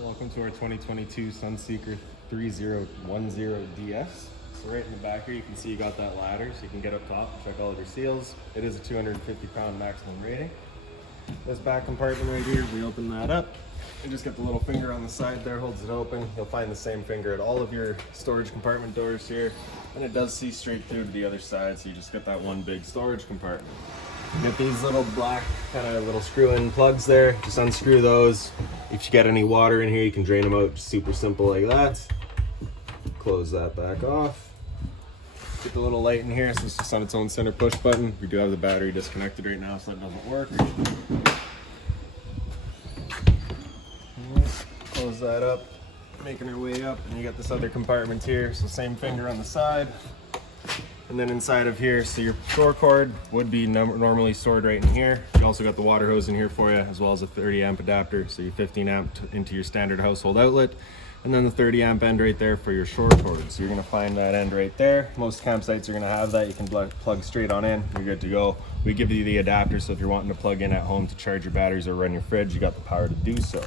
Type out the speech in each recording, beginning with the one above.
Welcome to our 2022 Sunseeker 3010DS. So right in the back here you can see you got that ladder so you can get up top and check all of your seals. It is a 250-pound maximum rating. This back compartment right here, we open that up and just get the little finger on the side there, holds it open. You'll find the same finger at all of your storage compartment doors here, and it does see straight through to the other side, so you just get that one big storage compartment. You get these little black kind of little screw-in plugs there. Just unscrew those. If you get any water in here, you can drain them out just super simple like that. Close that back off. Get the little light in here, so it's just on its own center push button. We do have the battery disconnected right now, so that doesn't work. Close that up, making our way up, and you got this other compartment here, so same finger on the side. And then inside of here, so your shore cord would be normally stored right in here. You also got the water hose in here for you, as well as a 30 amp adapter, so your 15 amp into your standard household outlet. And then the 30 amp end right there for your shore cord. So you're gonna find that end right there. Most campsites are gonna have that. You can plug straight on in, you're good to go. We give you the adapter, so if you're wanting to plug in at home to charge your batteries or run your fridge, you got the power to do so.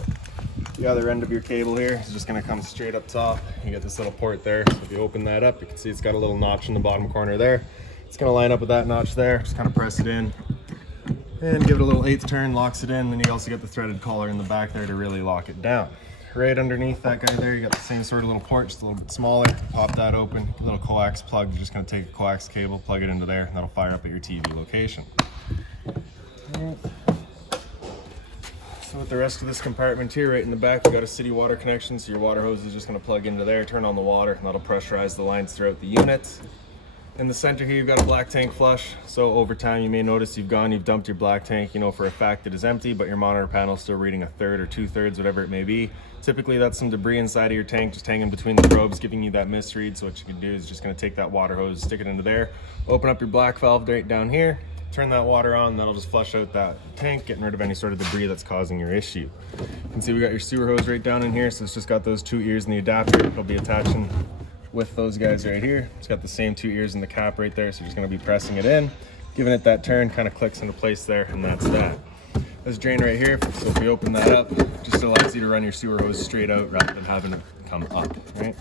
The other end of your cable here is just going to come straight up top. You get this little port there, so if you open that up, you can see it's got a little notch in the bottom corner there. It's going to line up with that notch there. Just kind of press it in and give it a little 1/8 turn, locks it in. Then you also get the threaded collar in the back there to really lock it down. Right underneath that guy there, you got the same sort of little port, just a little bit smaller. Pop that open, a little coax plug. You're just going to take a coax cable, plug it into there, and that'll fire up at your TV location. So with the rest of this compartment here, right in the back, we got a city water connection, so your water hose is just going to plug into there, turn on the water, and that'll pressurize the lines throughout the unit. In the center here, you've got a black tank flush, so over time you may notice you've dumped your black tank. You know for a fact it is empty, but your monitor panel is still reading 1/3 or 2/3, whatever it may be. Typically that's some debris inside of your tank just hanging between the probes, giving you that misread. So what you can do is just going to take that water hose, stick it into there, open up your black valve right down here, turn that water on, that'll just flush out that tank, getting rid of any sort of debris that's causing your issue. You can see we got your sewer hose right down in here, so it's just got those 2 ears in the adapter. It'll be attaching with those guys right here. It's got the same 2 ears in the cap right there, so you're just gonna be pressing it in, giving it that turn, kind of clicks into place there, and that's that. This drain right here, so if you open that up, it just allows you to run your sewer hose straight out rather than having it come up, right?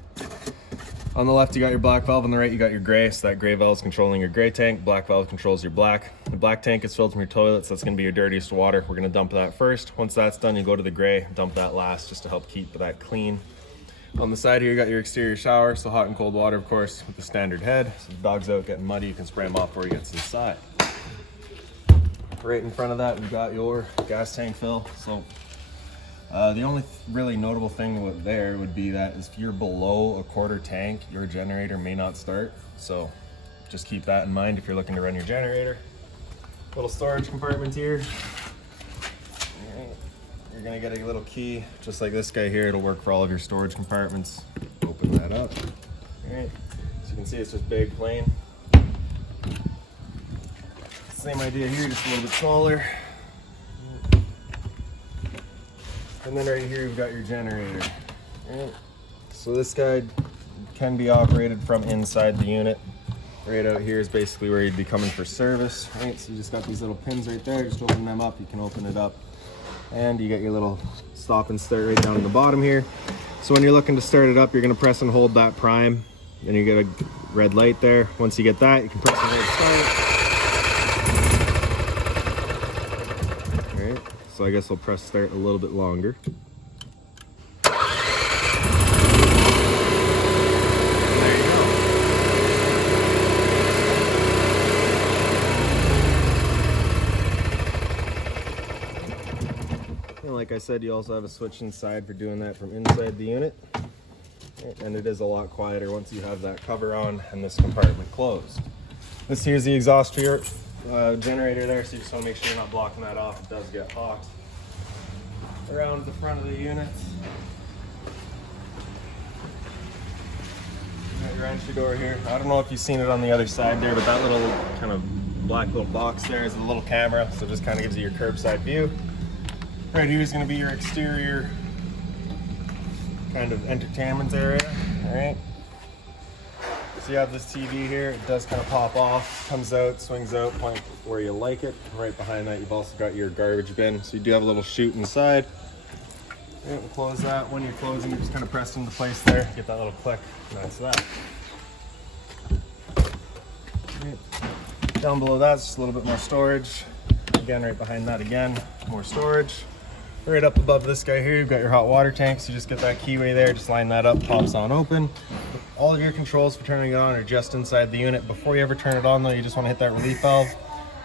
On the left, you got your black valve. On the right, you got your gray. So that gray valve is controlling your gray tank. Black valve controls your black. The black tank is filled from your toilet, so that's going to be your dirtiest water. We're going to dump that first. Once that's done, you go to the gray, dump that last, just to help keep that clean. On the side here, you got your exterior shower, so hot and cold water, of course, with the standard head. So if the dog's out getting muddy, you can spray them off before he gets inside. Right in front of that, we've got your gas tank fill. So the only really notable thing there would be that if you're below a 1/4 tank, your generator may not start. So just keep that in mind if you're looking to run your generator. Little storage compartment here. You're gonna get a little key, just like this guy here. It'll work for all of your storage compartments. Open that up. All right. So you can see it's just big, plain. Same idea here, just a little bit smaller. And then right here, you've got your generator. Right. So this guy can be operated from inside the unit. Right out here is basically where you'd be coming for service. Right, so you just got these little pins right there. Just open them up. You can open it up, and you get your little stop and start right down in the bottom here. So when you're looking to start it up, you're going to press and hold that prime. Then you get a red light there. Once you get that, you can press and hold start. So I guess I'll press start a little bit longer. There you go. And like I said, you also have a switch inside for doing that from inside the unit. And it is a lot quieter once you have that cover on and this compartment closed. This here's the exhaust for your generator there, so you just want to make sure you're not blocking that off. It does get hot. Around the front of the unit, you got your entry door here. I don't know if you've seen it on the other side there, but that little kind of black little box there is a little camera, so it just kind of gives you your curbside view. Right here is going to be your exterior kind of entertainment area. All right. So you have this TV here, it does kind of pop off, comes out, swings out, point where you like it. Right behind that, you've also got your garbage bin. So you do have a little chute inside. Right, we'll close that. When you're closing, you just kind of press into place there. Get that little click. That's that. Right. Down below that's just a little bit more storage. Again, right behind that again, more storage. Right up above this guy here, you've got your hot water tank. So you just get that keyway there, just line that up, pops on open. All of your controls for turning it on are just inside the unit. Before you ever turn it on though, you just want to hit that relief valve.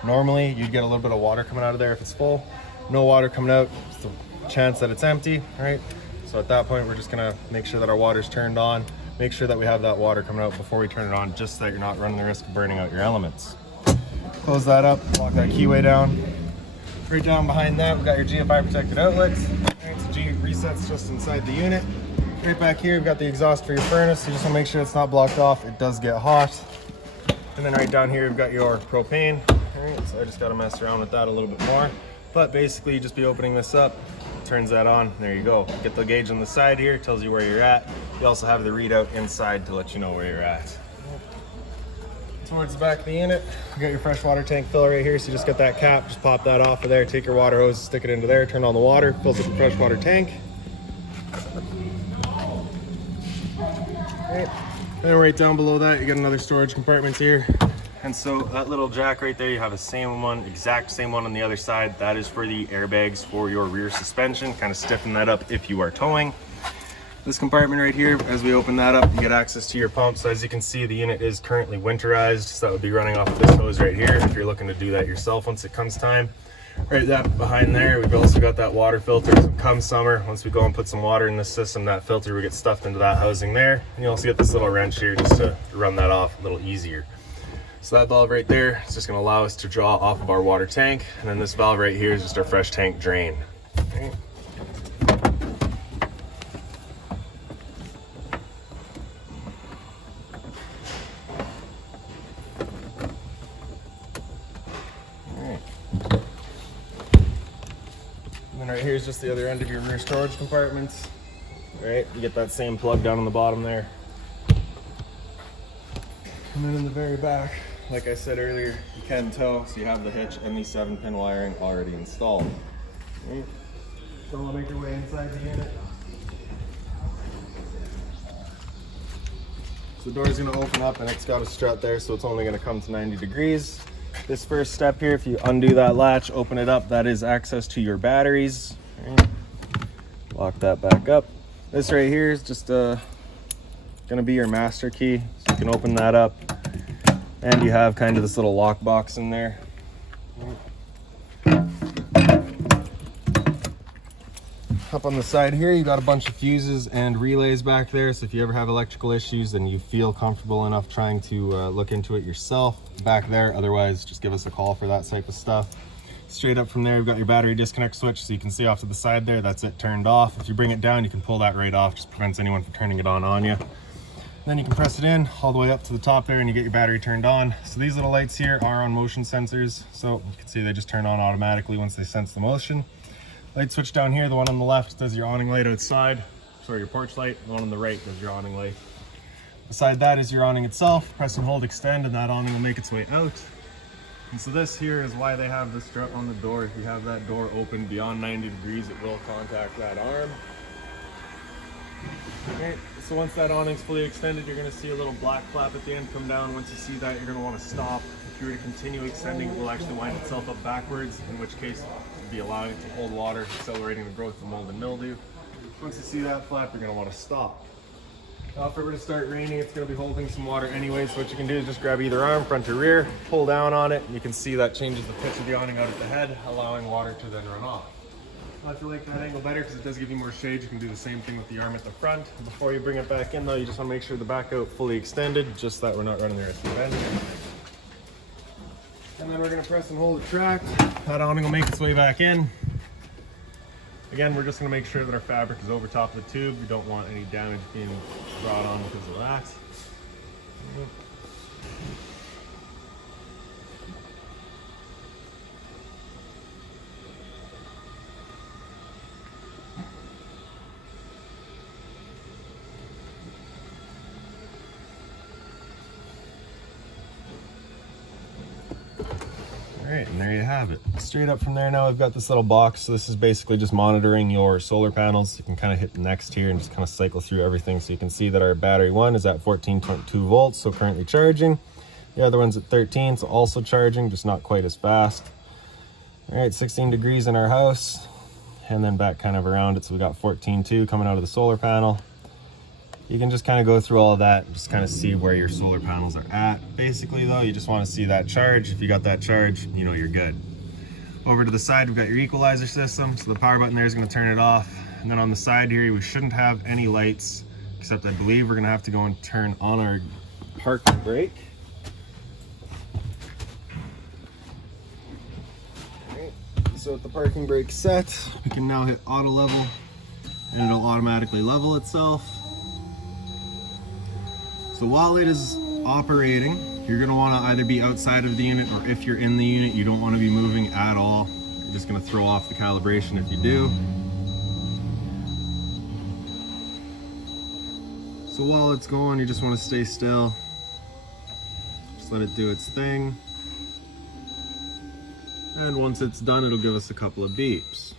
Normally, you'd get a little bit of water coming out of there if it's full. No water coming out, it's the chance that it's empty, right? So at that point, we're just gonna make sure that our water's turned on. Make sure that we have that water coming out before we turn it on, just so that you're not running the risk of burning out your elements. Close that up, lock that keyway down. Right down behind that, we've got your GFI protected outlets. Right, so G resets just inside the unit. Right back here, we've got the exhaust for your furnace. You just wanna make sure it's not blocked off. It does get hot. And then right down here, we've got your propane. All right, so I just gotta mess around with that a little bit more. But basically, you just be opening this up, turns that on, there you go. Get the gauge on the side here, tells you where you're at. You also have the readout inside to let you know where you're at. Towards the back of the unit, you got your fresh water tank filler right here, so you just get that cap, just pop that off of there, take your water hose, stick it into there, turn on the water, fills up the fresh water tank. Right. Then right down below that, you got another storage compartment here. And so that little jack right there, you have the same one, exact same one on the other side. That is for the airbags for your rear suspension, kind of stiffen that up if you are towing. This compartment right here, as we open that up, you get access to your pump. So as you can see, the unit is currently winterized, so that would be running off of this hose right here if you're looking to do that yourself once it comes time. Right that behind there, we've also got that water filter. So come summer, once we go and put some water in the system, that filter will get stuffed into that housing there. And you also get this little wrench here just to run that off a little easier. So that valve right there is just gonna allow us to draw off of our water tank. And then this valve right here is just our fresh tank drain. Okay. And then right here is just the other end of your rear storage compartments. Right, you get that same plug down on the bottom there. And then in the very back, like I said earlier, you can tow, so you have the hitch and the 7-pin wiring already installed. Right. So we'll make your way inside the unit. So the door's gonna open up and it's got a strut there, so it's only gonna come to 90 degrees. This first step here, if you undo that latch, open it up, that is access to your batteries. Right. Lock that back up. This right here is just gonna be your master key, so you can open that up. And you have kind of this little lock box in there. Up on the side here, you got a bunch of fuses and relays back there. So if you ever have electrical issues and you feel comfortable enough trying to look into it yourself, back there. Otherwise, just give us a call for that type of stuff. Straight up from there, you've got your battery disconnect switch. So you can see off to the side there, that's it turned off. If you bring it down, you can pull that right off. Just prevents anyone from turning it on you. Then you can press it in all the way up to the top there and you get your battery turned on. So these little lights here are on motion sensors. So you can see they just turn on automatically once they sense the motion. Light switch down here, the one on the left does your awning light outside. Sorry, your porch light. The one on the right does your awning light. Beside that is your awning itself. Press and hold extend and that awning will make its way out. And so this here is why they have the strut on the door. If you have that door open beyond 90 degrees, it will contact that arm. Okay, so once that awning's fully extended, you're going to see a little black flap at the end come down. Once you see that, you're going to want to stop. If you were to continue extending, it will actually wind itself up backwards, in which case you'll be allowing it to hold water, accelerating the growth of mold and mildew. Once you see that flap, you're going to want to stop. Now, if it were to start raining, it's going to be holding some water anyway, so what you can do is just grab either arm, front or rear, pull down on it, and you can see that changes the pitch of the awning out at the head, allowing water to then run off. Now, if you like that angle better, because it does give you more shade, you can do the same thing with the arm at the front. Before you bring it back in though, you just want to make sure the back out fully extended, just so that we're not running the risk of bending. And then we're going to press and hold the track. That awning will make its way back in. Again, we're just going to make sure that our fabric is over top of the tube. We don't want any damage being brought on because of that. All right, and there you have it. Straight up from there now, I've got this little box. So this is basically just monitoring your solar panels. You can kind of hit next here and just kind of cycle through everything. So you can see that our battery one is at 14.2 volts, so currently charging. The other one's at 13, so also charging, just not quite as fast. All right, 16 degrees in our house, and then back kind of around it. So we got 14.2 coming out of the solar panel. You can just kind of go through all of that and just kind of see where your solar panels are at. Basically though, you just want to see that charge. If you got that charge, you know you're good. Over to the side, we've got your equalizer system. So the power button there is going to turn it off. And then on the side here, we shouldn't have any lights, except I believe we're going to have to go and turn on our parking brake. Alright, so with the parking brake set, we can now hit auto level and it'll automatically level itself. So while it is operating, you're going to want to either be outside of the unit, or if you're in the unit, you don't want to be moving at all. You're just going to throw off the calibration if you do. So while it's going, you just want to stay still. Just let it do its thing. And once it's done, it'll give us a couple of beeps.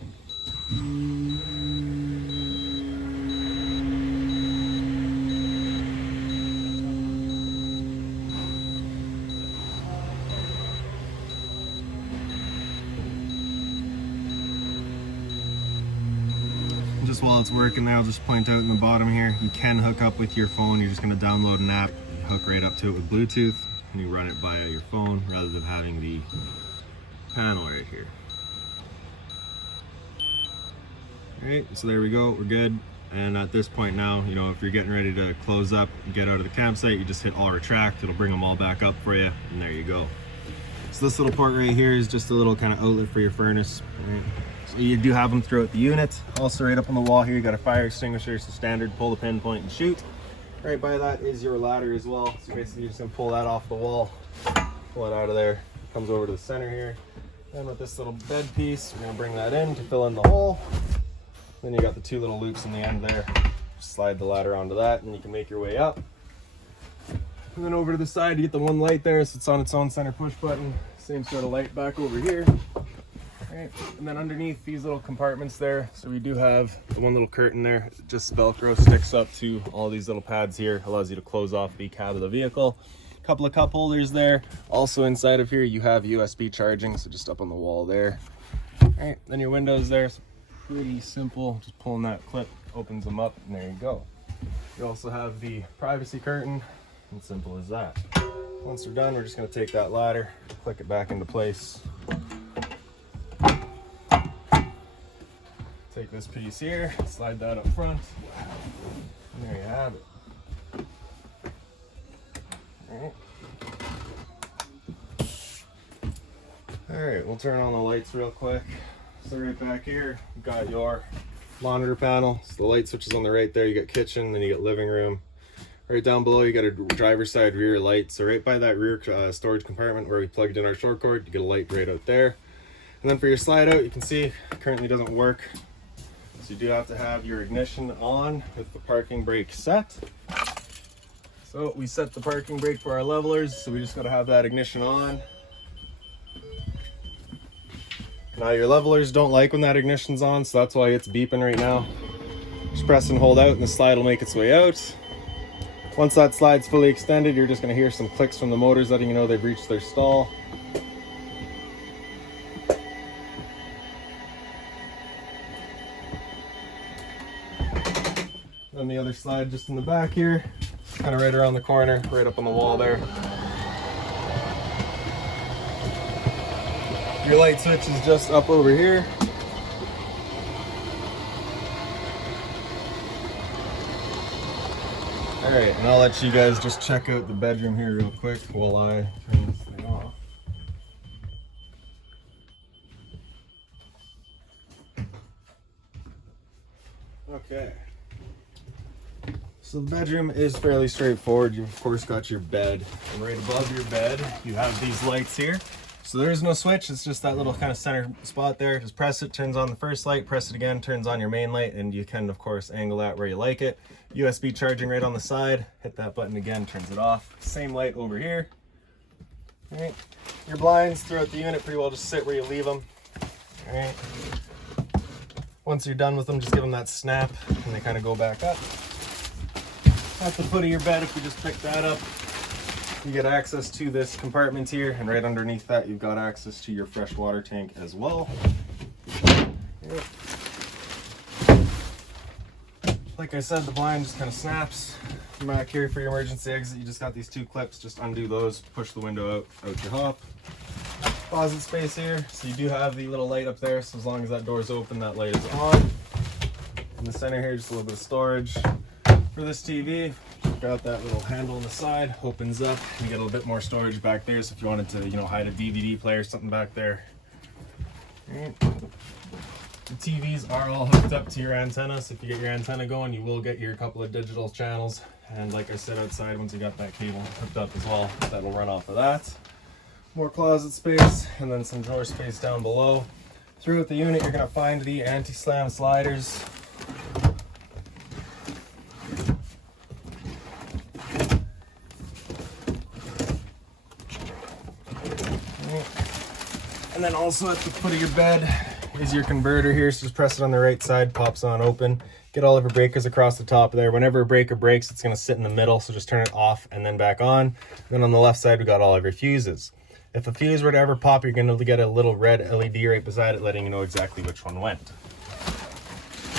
Just while it's working there, I'll just point out in the bottom here, you can hook up with your phone. You're just going to download an app, hook right up to it with Bluetooth, and you run it via your phone rather than having the panel right here. Alright, so there we go, we're good. And at this point now, you know, if you're getting ready to close up and get out of the campsite, you just hit all retract, it'll bring them all back up for you, and there you go. So this little port right here is just a little kind of outlet for your furnace. Right? So you do have them throughout the unit. Also right up on the wall here, you got a fire extinguisher, so standard, pull the pin, point, and shoot. Right by that is your ladder as well. So basically you're just gonna pull that off the wall, pull it out of there, comes over to the center here. And with this little bed piece, we're gonna bring that in to fill in the hole. Then you got the two little loops in the end there. Just slide the ladder onto that and you can make your way up. And then over to the side, you get the one light there, so it's on its own center push button. Same sort of light back over here. Right. And then underneath these little compartments there, so we do have the one little curtain there, just Velcro sticks up to all these little pads here, allows you to close off the cab of the vehicle. A couple of cup holders there. Also inside of here you have USB charging, so just up on the wall there. All right, then your windows there, so pretty simple, just pulling that clip opens them up, and there you go. You also have the privacy curtain, and simple as that. Once we're done, we're just going to take that ladder, click it back into place. Take this piece here, slide that up front, and there you have it. All right, we'll turn on the lights real quick. So right back here, you've got your monitor panel. So the light switch is on the right there. You got kitchen, then you got living room. Right down below, you got a driver's side rear light. So right by that rear storage compartment where we plugged in our short cord, you get a light right out there. And then for your slide out, you can see it currently doesn't work. So you do have to have your ignition on with the parking brake set. So we set the parking brake for our levelers, so we just got to have that ignition on. Now your levelers don't like when that ignition's on, so that's why it's beeping right now. Just press and hold out and the slide will make its way out. Once that slide's fully extended, you're just going to hear some clicks from the motors letting you know they've reached their stall. Then the other slide just in the back here, kind of right around the corner, right up on the wall there. Your light switch is just up over here. All right, and I'll let you guys just check out the bedroom here real quick while I turn this thing off. Okay. So the bedroom is fairly straightforward. You've of course got your bed, and right above your bed you have these lights here. So there is no switch, it's just that little kind of center spot there. Just press it, turns on the first light, press it again, turns on your main light, and you can of course angle that where you like it. USB charging right on the side, hit that button again, turns it off. Same light over here. All right. Your blinds throughout the unit pretty well just sit where you leave them. All right. Once you're done with them, just give them that snap and they kind of go back up. At the foot of your bed, if you just pick that up, you get access to this compartment here, and right underneath that you've got access to your fresh water tank as well. Yep. Like I said, the blind just kind of snaps. Back here for your emergency exit, you just got these two clips. Just undo those, push the window out your hop. Closet space here, so you do have the little light up there, so as long as that door is open, that light is on. In the center here, just a little bit of storage. For this TV, got that little handle on the side, opens up, and you get a little bit more storage back there, so if you wanted to, hide a DVD player or something back there. Right. The TVs are all hooked up to your antenna, so if you get your antenna going, you will get your couple of digital channels. And like I said, outside, once you got that cable hooked up as well, that will run off of that. More closet space, and then some drawer space down below. Throughout the unit, you're going to find the anti-slam sliders. And then also at the foot of your bed is your converter here, so just press it on the right side, pops on open. Get all of your breakers across the top there. Whenever a breaker breaks, it's going to sit in the middle, so just turn it off and then back on. Then on the left side, we got all of your fuses. If a fuse were to ever pop, you're going to get a little red LED right beside it, letting you know exactly which one went.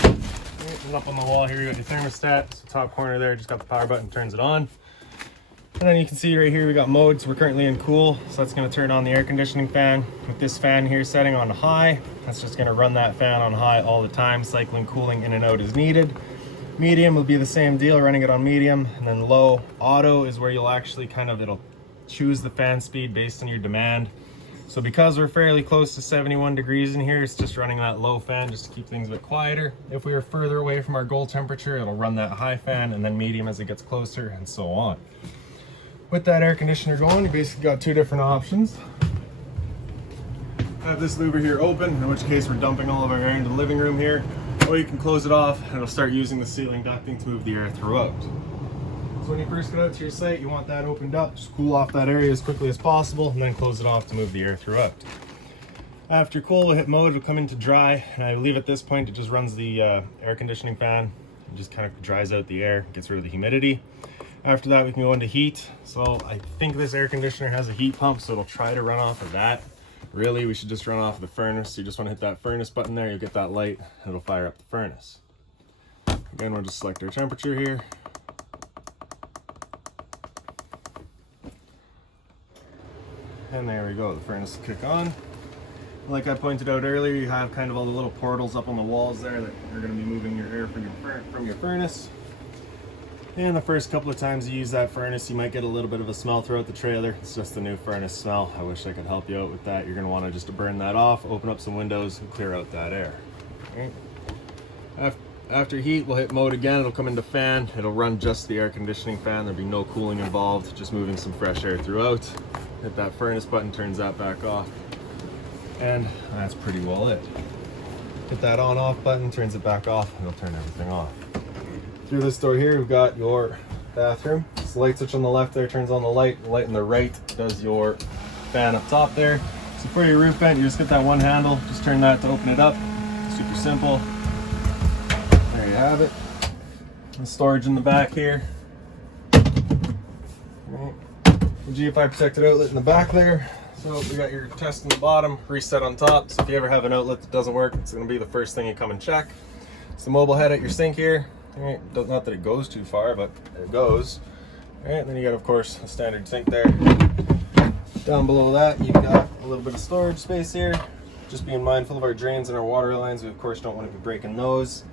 And up on the wall here, you got your thermostat. So top corner there, just got the power button, turns it on. And then you can see right here, we got modes. We're currently in cool, so that's going to turn on the air conditioning fan. With this fan here setting on high, that's just going to run that fan on high all the time, cycling cooling in and out as needed. Medium will be the same deal, running it on medium. And then low, auto is where you'll actually it'll choose the fan speed based on your demand. So because we're fairly close to 71 degrees in here, it's just running that low fan just to keep things a bit quieter. If we are further away from our goal temperature, it'll run that high fan, and then medium as it gets closer, and so on. With that air conditioner going, you basically got two different options. I have this louver here open, in which case we're dumping all of our air into the living room here, or you can close it off and it'll start using the ceiling ducting to move the air throughout. So when you first get out to your site, you want that opened up, just cool off that area as quickly as possible, and then close it off to move the air throughout. After cool, we'll hit mode, it'll come into dry, and I believe at this point it just runs the air conditioning fan, and just kind of dries out the air, gets rid of the humidity. After that, we can go into heat. So I think this air conditioner has a heat pump, so it'll try to run off of that. Really, we should just run off the furnace. You just want to hit that furnace button there, you'll get that light, and it'll fire up the furnace. Again, we'll just select our temperature here. And there we go, the furnace will kick on. Like I pointed out earlier, you have kind of all the little portals up on the walls there that are going to be moving your air from your furnace. And the first couple of times you use that furnace, you might get a little bit of a smell throughout the trailer. It's just the new furnace smell. I wish I could help you out with that. You're going to want to just burn that off, open up some windows, and clear out that air. Okay. After heat, we'll hit mode again. It'll come into fan. It'll run just the air conditioning fan. There'll be no cooling involved, just moving some fresh air throughout. Hit that furnace button, turns that back off. And that's pretty well it. Hit that on off button, turns it back off, and it'll turn everything off. Through this door here, we've got your bathroom. This light switch on the left there turns on the light on the right does your fan up top there. So for your roof vent, you just get that one handle, just turn that to open it up. Super simple. There you have it. And storage in the back here. Right. The GFI protected outlet in the back there. So we got your test in the bottom, reset on top. So if you ever have an outlet that doesn't work, it's going to be the first thing you come and check. It's the mobile head at your sink here. Right. Not that it goes too far, but it goes. All right, then you got, of course, a standard sink there. Down below that, you've got a little bit of storage space here. Just being mindful of our drains and our water lines. We, of course, don't want to be breaking those.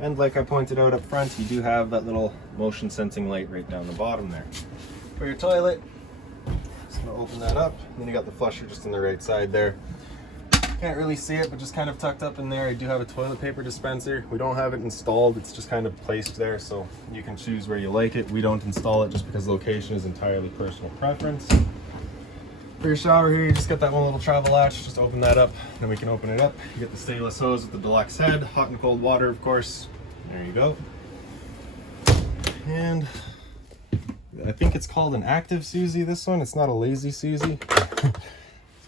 And like I pointed out up front, you do have that little motion sensing light right down the bottom there. For your toilet, just gonna open that up. And then you got the flusher just on the right side there. Can't really see it, but just kind of tucked up in there, I do have a toilet paper dispenser. We don't have it installed, it's just kind of placed there, so you can choose where you like it. We don't install it just because location is entirely personal preference. For your shower here, you just get that one little travel latch, just open that up, then we can open it up. You get the stainless hose with the deluxe head, hot and cold water, of course. There you go. And I think it's called an active Susie, this one. It's not a lazy Susie.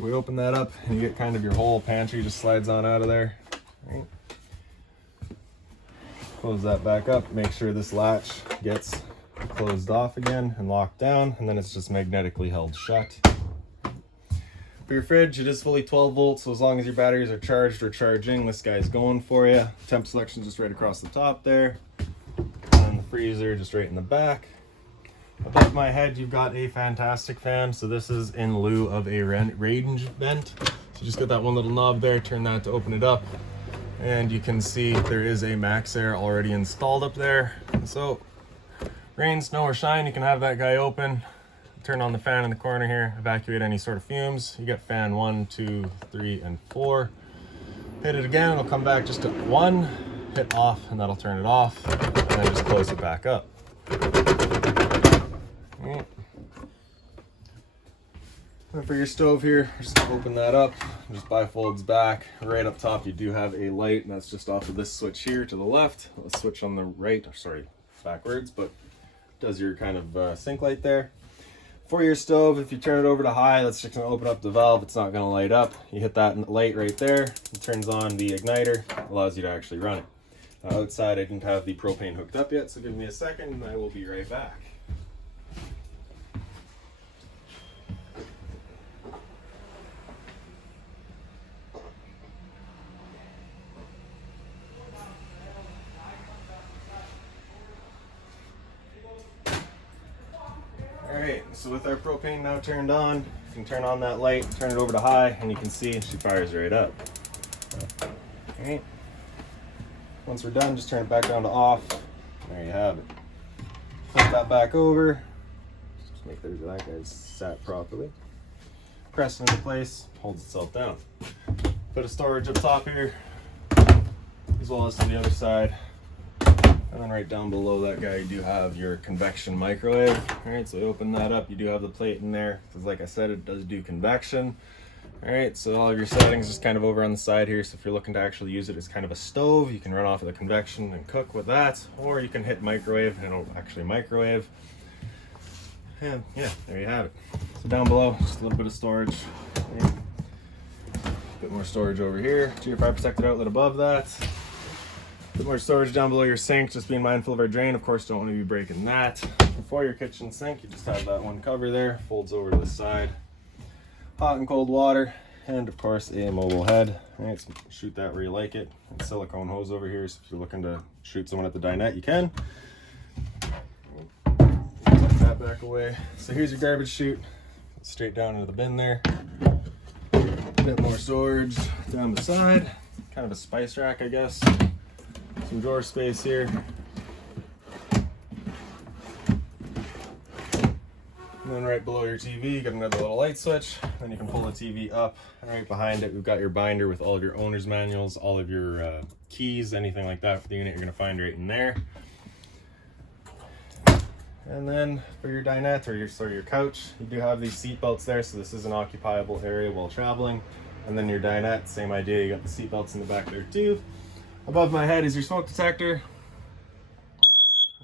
So we open that up and you get kind of your whole pantry just slides on out of there. Right. Close that back up, make sure this latch gets closed off again and locked down, and then it's just magnetically held shut. For your fridge, it is fully 12 volts, so as long as your batteries are charged or charging, this guy's going for you. Temp selection just right across the top there, and the freezer just right in the back. Above my head, you've got a fantastic fan. So this is in lieu of a range vent. So you just got that one little knob there, turn that to open it up. And you can see there is a max air already installed up there. So rain, snow, or shine, you can have that guy open. Turn on the fan in the corner here, evacuate any sort of fumes. You got fan 1, 2, 3, and 4. Hit it again, it'll come back just at 1. Hit off, and that'll turn it off. And then just close it back up. Right. And for your stove here, just open that up, just bifolds back. Right up top, you do have a light, and that's just off of this switch here to the left. The switch on the right, sorry, backwards, but does your kind of sink light there. For your stove, if you turn it over to high, that's just gonna open up the valve. It's not gonna light up. You hit that light right there, it turns on the igniter, allows you to actually run it. Outside, I didn't have the propane hooked up yet, so give me a second and I will be right back. Alright, so with our propane now turned on, you can turn on that light, turn it over to high, and you can see she fires right up. Alright. Once we're done, just turn it back down to off. There you have it. Flip that back over. Just make sure that guy's sat properly. Press it into place, holds itself down. Put a storage up top here, as well as to the other side. And then right down below that guy, you do have your convection microwave. All right, so you open that up, you do have the plate in there, because like I said, it does do convection. All right, so all of your settings just kind of over on the side here. So if you're looking to actually use it as kind of a stove, you can run off of the convection and cook with that, or you can hit microwave and it'll actually microwave. And yeah, there you have it. So down below, just a little bit of storage. Right. Bit more storage over here. To your fire protected outlet above that. Bit more storage down below your sink, just being mindful of our drain. Of course, don't want to be breaking that. For your kitchen sink, you just have that one cover there, folds over to the side. Hot and cold water, and of course a mobile head. All right, so shoot that where you like it. And silicone hose over here, so if you're looking to shoot someone at the dinette, you can. Tuck that back away. So here's your garbage chute, straight down into the bin there. A bit more storage down the side, kind of a spice rack, I guess. Some drawer space here. And then right below your TV, you got another little light switch. Then you can pull the TV up. And right behind it, we've got your binder with all of your owner's manuals, all of your keys, anything like that for the unit, you're gonna find right in there. And then for your dinette or your couch, you do have these seat belts there, so this is an occupiable area while traveling. And then your dinette, same idea, you got the seat belts in the back there too. Above my head is your smoke detector.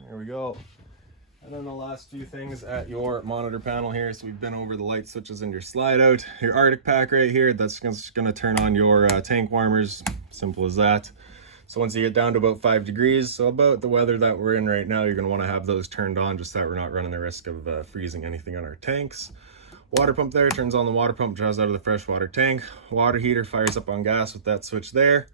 There we go. And then the last few things at your monitor panel here. So we've been over the light switches and your slide out. Your Arctic pack right here, that's just gonna turn on your tank warmers. Simple as that. So once you get down to about 5 degrees, so about the weather that we're in right now, you're gonna wanna have those turned on just so that we're not running the risk of freezing anything on our tanks. Water pump there, turns on the water pump, draws out of the freshwater tank. Water heater fires up on gas with that switch there.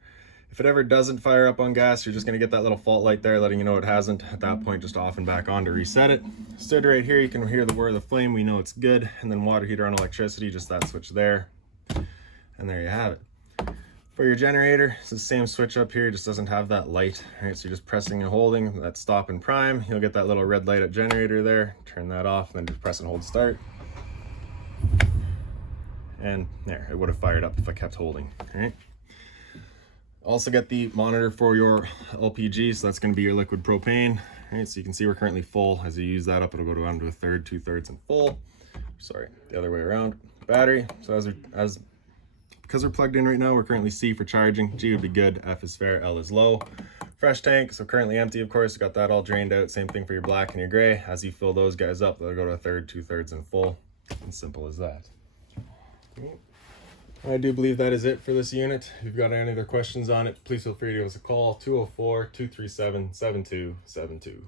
If it ever doesn't fire up on gas, you're just gonna get that little fault light there letting you know it hasn't. At that point, just off and back on to reset it. Stood right here, you can hear the whir of the flame, we know it's good. And then water heater on electricity, just that switch there. And there you have it. For your generator, it's the same switch up here, just doesn't have that light. All right, so you're just pressing and holding that stop and prime. You'll get that little red light at generator there. Turn that off, and then just press and hold start. And there, it would have fired up if I kept holding, all right? Also get the monitor for your LPG, so that's going to be your liquid propane. All right, so you can see we're currently full. As you use that up, it'll go down to a third, 2/3, and full. Sorry, the other way around. Battery. So because we're plugged in right now, we're currently C for charging. G would be good, F is fair, L is low. Fresh tank, so currently empty, of course. Got that all drained out. Same thing for your black and your gray. As you fill those guys up, they'll go to a third, 2/3, and full. And simple as that. Okay. I do believe that is it for this unit. If you've got any other questions on it, please feel free to give us a call, 204-237-7272.